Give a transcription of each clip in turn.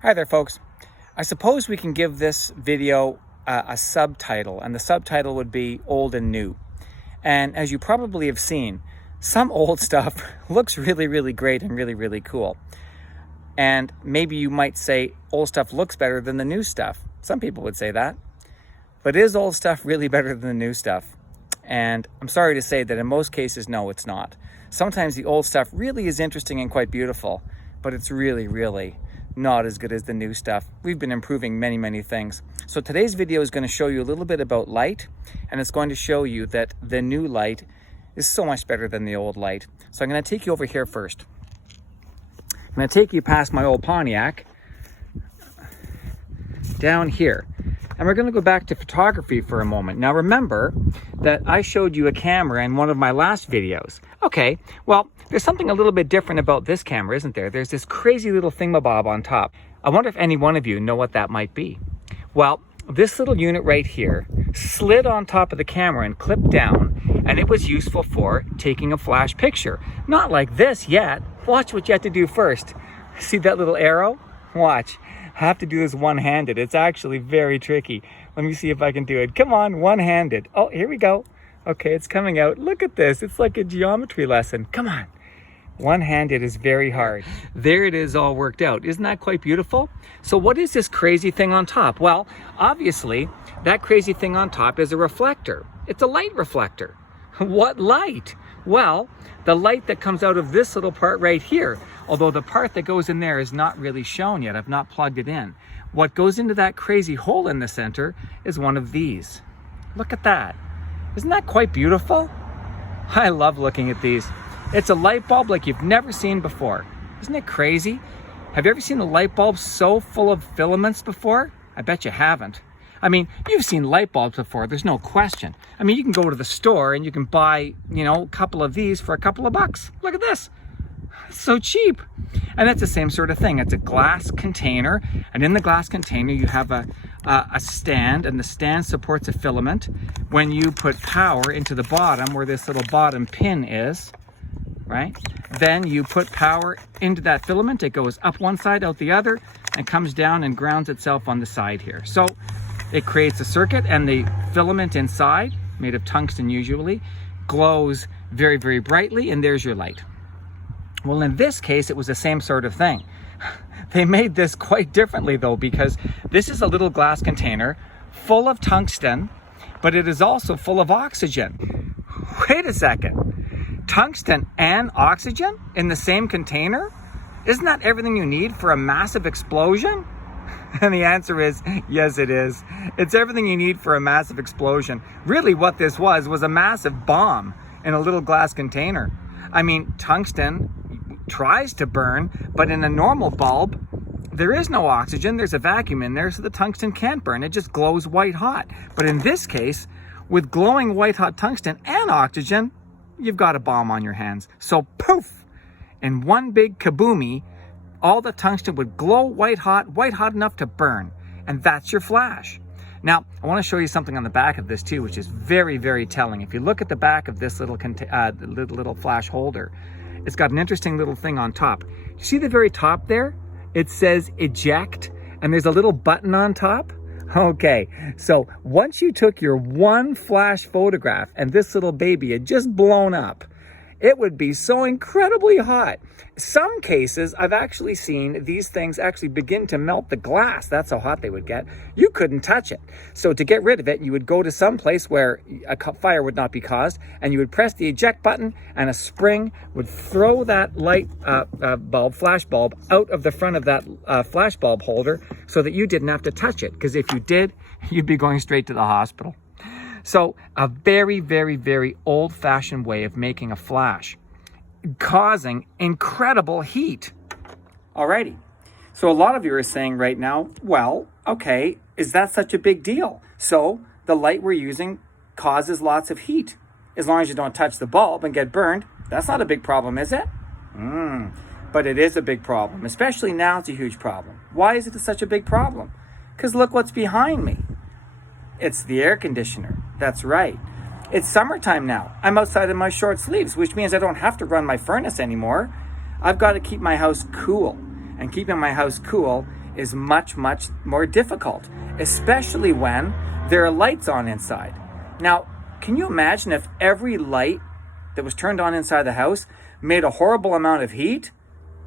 Hi there, folks. I suppose we can give this video a subtitle, and the subtitle would be Old and New. And as you probably have seen, some old stuff looks really great and really cool. And maybe you might say old stuff looks better than the new stuff. Some people would say that. But is old stuff really better than the new stuff? And I'm sorry to say that in most cases, no, it's not. Sometimes the old stuff really is interesting and quite beautiful, but it's really not as good as the new stuff. We've been improving many things. So today's video is going to show you a little bit about light, and it's going to show you that the new light is so much better than the old light. So I'm going to take you over here first. I'm going to take you past my old Pontiac down here. And we're going to go back to photography for a moment. Now remember that I showed you a camera in one of my last videos. Okay, well, there's something a little bit different about this camera, isn't there? There's this crazy little thingamabob on top. I wonder if any one of you know what that might be. Well, this little unit right here slid on top of the camera and clipped down, and it was useful for taking a flash picture. Not like this yet. Watch what you have to do first. See that little arrow? Watch. I have to do this one-handed. It's actually very tricky. Let me see if I can do it. Come on, one-handed. Oh, here we go. Okay, it's coming out. Look at this. It's like a geometry lesson. Come on. One-handed is very hard. There it is, all worked out. Isn't that quite beautiful? So what is this crazy thing on top? Well, obviously, that crazy thing on top is a reflector. It's a light reflector. What light? Well, the light that comes out of this little part right here, although the part that goes in there is not really shown yet. I've not plugged it in. What goes into that crazy hole in the center is one of these. Look at that. Isn't that quite beautiful? I love looking at these. It's a light bulb like you've never seen before. Isn't it crazy? Have you ever seen a light bulb so full of filaments before? I bet you haven't. I mean, you've seen light bulbs before, there's no question. I mean, you can go to the store and you can buy, a couple of these for a couple of bucks. Look at this. It's so cheap. And that's the same sort of thing. It's a glass container, and in the glass container you have a stand, and the stand supports a filament. When you put power into the bottom, where this little bottom pin is, right? Then you put power into that filament. It goes up one side, out the other, and comes down and grounds itself on the side here. So it creates a circuit, and the filament inside, made of tungsten usually, glows very brightly, and there's your light. Well, in this case, it was the same sort of thing. They made this quite differently though, because this is a little glass container full of tungsten, but it is also full of oxygen. Wait a second. Tungsten and oxygen in the same container? Isn't that everything you need for a massive explosion? And the answer is, yes, it is. It's everything you need for a massive explosion. Really what this was a massive bomb in a little glass container. I mean, tungsten tries to burn, but in a normal bulb, there is no oxygen. There's a vacuum in there, so the tungsten can't burn. It just glows white hot. But in this case, with glowing white hot tungsten and oxygen, you've got a bomb on your hands. So poof, in one big kaboomy, all the tungsten would glow white hot enough to burn. And that's your flash. Now, I want to show you something on the back of this too, which is very telling. If you look at the back of this little flash holder, it's got an interesting little thing on top. You see the very top there? It says eject, and there's a little button on top. Okay, so once you took your one flash photograph and this little baby had just blown up, it would be so incredibly hot. Some cases, I've actually seen these things actually begin to melt the glass. That's how hot they would get. You couldn't touch it. So to get rid of it, you would go to some place where a fire would not be caused, and you would press the eject button, and a spring would throw that light flash bulb out of the front of that flash bulb holder so that you didn't have to touch it. Because if you did, you'd be going straight to the hospital. So a very old-fashioned way of making a flash, causing incredible heat. Alrighty, so a lot of you are saying right now, well, okay, is that such a big deal? So the light we're using causes lots of heat. As long as you don't touch the bulb and get burned, that's not a big problem, is it? But it is a big problem, especially now it's a huge problem. Why is it such a big problem? Because look what's behind me. It's the air conditioner. That's right. It's summertime now. I'm outside in my short sleeves, which means I don't have to run my furnace anymore. I've got to keep my house cool. And keeping my house cool is much, much more difficult, especially when there are lights on inside. Now, can you imagine if every light that was turned on inside the house made a horrible amount of heat?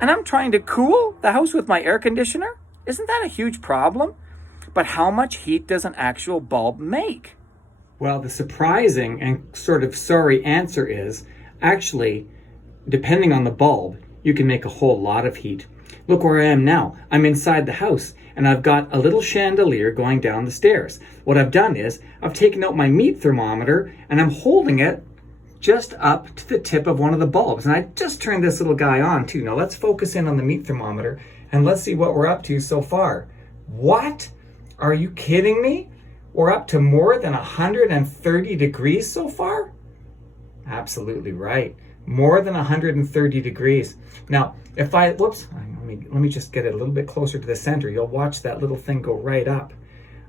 And I'm trying to cool the house with my air conditioner? Isn't that a huge problem? But how much heat does an actual bulb make? Well, the surprising and sort of sorry answer is, actually, depending on the bulb, you can make a whole lot of heat. Look where I am now. I'm inside the house, and I've got a little chandelier going down the stairs. What I've done is, I've taken out my meat thermometer, and I'm holding it just up to the tip of one of the bulbs. And I just turned this little guy on too. Now let's focus in on the meat thermometer, and let's see what we're up to so far. What? Are you kidding me? We're up to more than 130 degrees so far? Absolutely right. More than 130 degrees. Now, if I, whoops, let me just get it a little bit closer to the center. You'll watch that little thing go right up.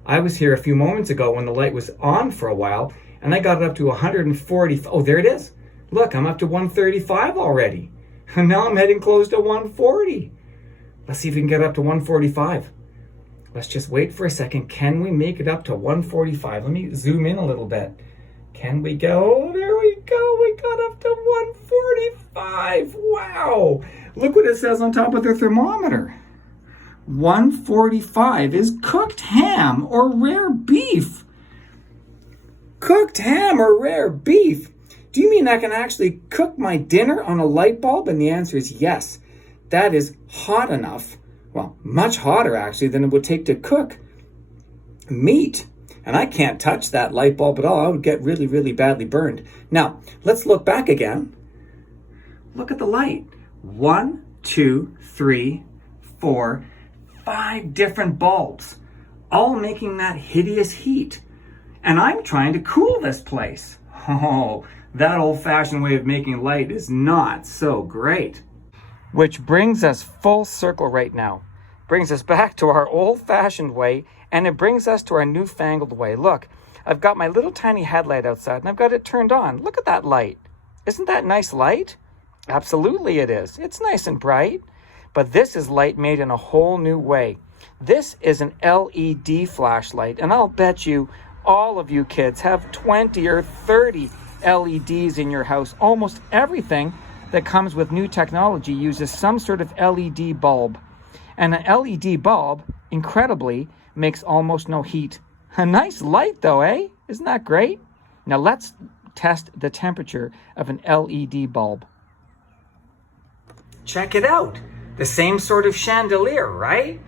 I was here a few moments ago when the light was on for a while, and I got it up to 140. Oh, there it is. Look, I'm up to 135 already. And now I'm heading close to 140. Let's see if we can get up to 145. Let's just wait for a second. Can we make it up to 145? Let me zoom in a little bit. Can we go? There we go. We got up to 145. Wow. Look what it says on top of the thermometer. 145 is cooked ham or rare beef. Cooked ham or rare beef? Do you mean I can actually cook my dinner on a light bulb? And the answer is yes. That is hot enough. Well, much hotter actually than it would take to cook meat. And I can't touch that light bulb at all. I would get really, really badly burned. Now, let's look back again. Look at the light. 1, 2, 3, 4, 5 different bulbs, all making that hideous heat. And I'm trying to cool this place. Oh, that old-fashioned way of making light is not so great. Which brings us full circle right now. Brings us back to our old-fashioned way, and it brings us to our newfangled way. Look, I've got my little tiny headlight outside, and I've got it turned on. Look at that light. Isn't that nice light? Absolutely it is. It's nice and bright. But this is light made in a whole new way. This is an LED flashlight, and I'll bet you all of you kids have 20 or 30 LEDs in your house. Almost everything that comes with new technology uses some sort of LED bulb. And an LED bulb, incredibly, makes almost no heat. A nice light though, eh? Isn't that great? Now let's test the temperature of an LED bulb. Check it out. The same sort of chandelier, right?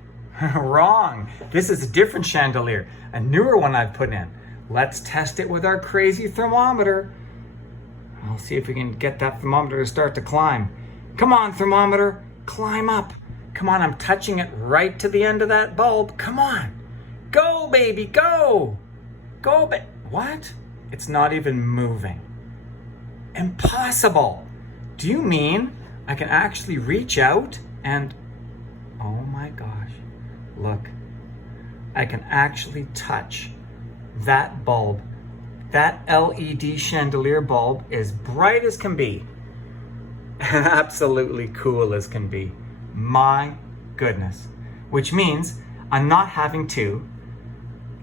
Wrong. This is a different chandelier, a newer one I've put in. Let's test it with our crazy thermometer. I'll see if we can get that thermometer to start to climb. Come on, thermometer, climb up. Come on, I'm touching it right to the end of that bulb. Come on. Go, baby, go. Go, what? It's not even moving. Impossible. Do you mean I can actually reach out and, oh my gosh, look, I can actually touch that bulb. That LED chandelier bulb is bright as can be and absolutely cool as can be. My goodness. Which means I'm not having to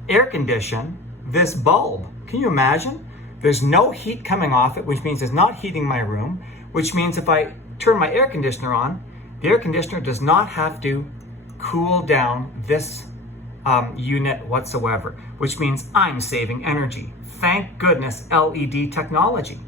air condition this bulb. Can you imagine? There's no heat coming off it, which means it's not heating my room, which means if I turn my air conditioner on, the air conditioner does not have to cool down this unit whatsoever, which means I'm saving energy. Thank goodness LED technology.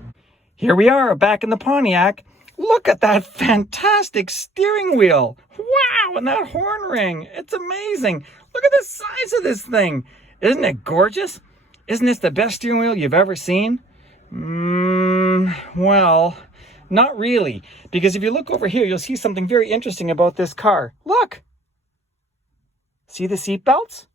Here we are back in the Pontiac. Look at that fantastic steering wheel. Wow, and that horn ring. It's amazing. Look at the size of this thing. Isn't it gorgeous? Isn't this the best steering wheel you've ever seen? Well, not really. Because if you look over here, you'll see something very interesting about this car. Look. See the seat belts?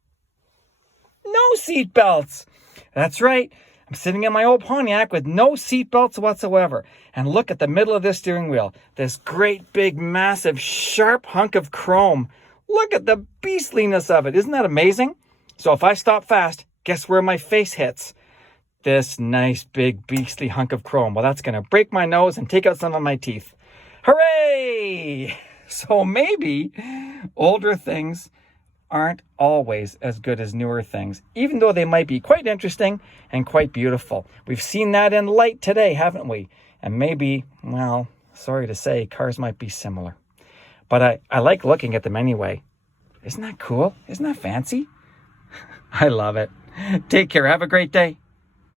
No seat belts. That's right. I'm sitting in my old Pontiac with no seat belts whatsoever. And look at the middle of this steering wheel. This great, big, massive, sharp hunk of chrome. Look at the beastliness of it. Isn't that amazing? So if I stop fast, guess where my face hits? This nice, big, beastly hunk of chrome. Well, that's going to break my nose and take out some of my teeth. Hooray! So maybe older things aren't always as good as newer things, even though they might be quite interesting and quite beautiful. We've seen that in light today, haven't we? And maybe, well, sorry to say, cars might be similar. But I like looking at them anyway. Isn't that cool? Isn't that fancy? I love it. Take care. Have a great day.